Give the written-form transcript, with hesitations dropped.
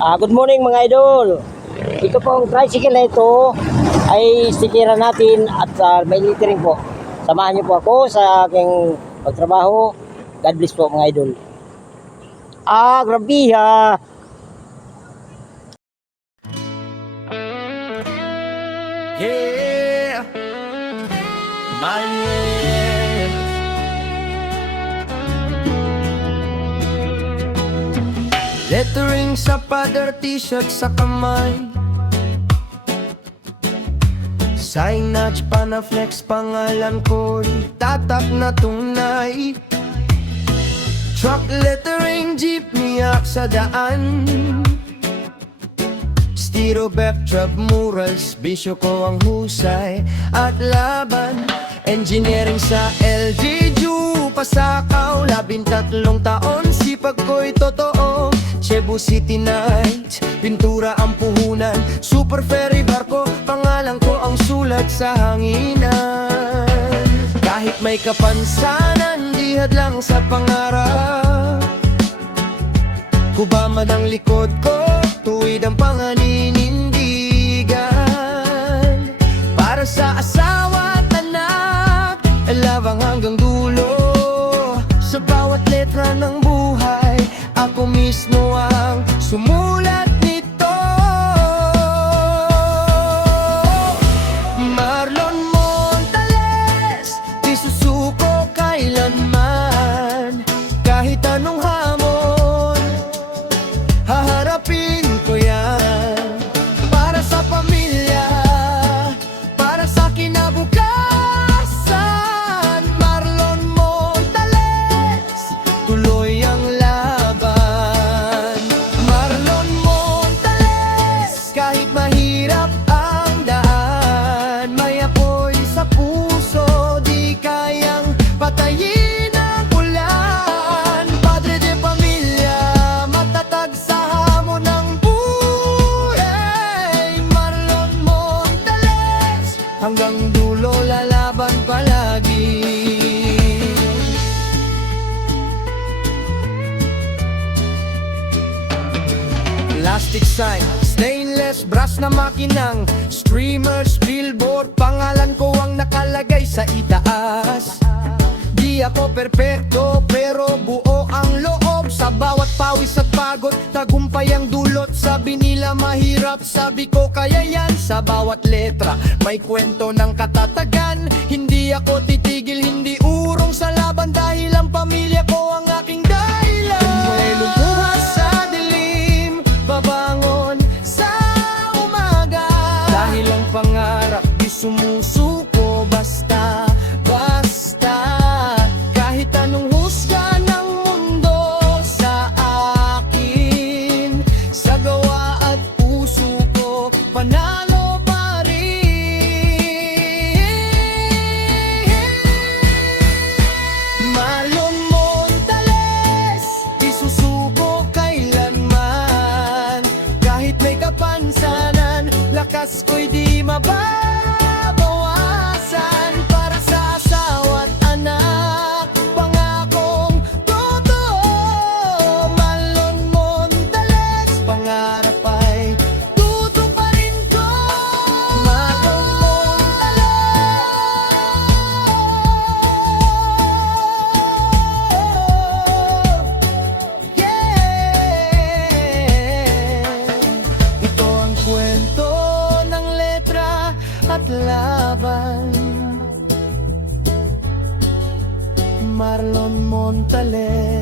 Good morning mga idol. Ito pong tricycle na ito ay stikera natin at may littering po. Samahan niyo po ako sa aking pagtrabaho. God bless po mga idol. Grabe ha. Yeah, my name. Lettering sa pader, t-shirt sa kamay. Sign notch pa na flex, pangalan ko'y tatak na tunay. Truck lettering, jeepney up sa daan. Stiro backdrop murals, bisyo ko ang husay at laban. Engineering sa LGU, pasakaw, 13 taon, sipag ko'y totoo. Cebu City Nights, pintura ang puhunan. Super ferry barko, pangalan ko ang sulat sa hanginan. Kahit may kapansanan, di hadlang sa pangarap. Kubamad ang likod ko, tuwid ang panganinindigan. Para sa asawa at anak, labang hanggang dulo. Sa bawat letra ng buhay, ako mismo ang sumulat nito. Marlon Montales, di susuko kailanman. Kahit anong hamon, haharapin ko yan. Para sa pamilya, para sa kinabukasan. Marlon Montales, tuloy ang laban. Marlon Montales, kahit mahirap ang daan, may apoy sa puso, di kayang patayin ang ulan. Padre de pamilya, matatag sa hamon ng buhay. Marlon Montales, hanggang dulo lalaban palagi. Plastic sign, stainless brass na makinang, streamers, billboard, pangalan ko ang nakalagay sa itaas. Di ako perpekto pero buo ang loob. Sa bawat pawis at pagod, tagumpay ang dulot. Sabi nila mahirap, sabi ko kaya yan. Sa bawat letra, may kwento ng katatagan. Hindi ako titigil, hindi urong sa laban. Dahil ang pamilya ko ang aking dahilan. May lumuha sa dilim, babangon sa umaga. Dahil ang pangarap di sumusuko basta, basta. Kahit anong husga ng mundo sa akin, sa gawa at puso ko, panalo pa rin. Marlon Montales, di susuko kailanman. Kahit may kapansanan, lakas ko'y di mababawasan. Para sa asawa at anak, pangakong totoo. Marlon Montales, pangarap ay tutuparin ko. Marlon Montales, yeah. Ito ang kwento ng letra at laban. Marlon Montales.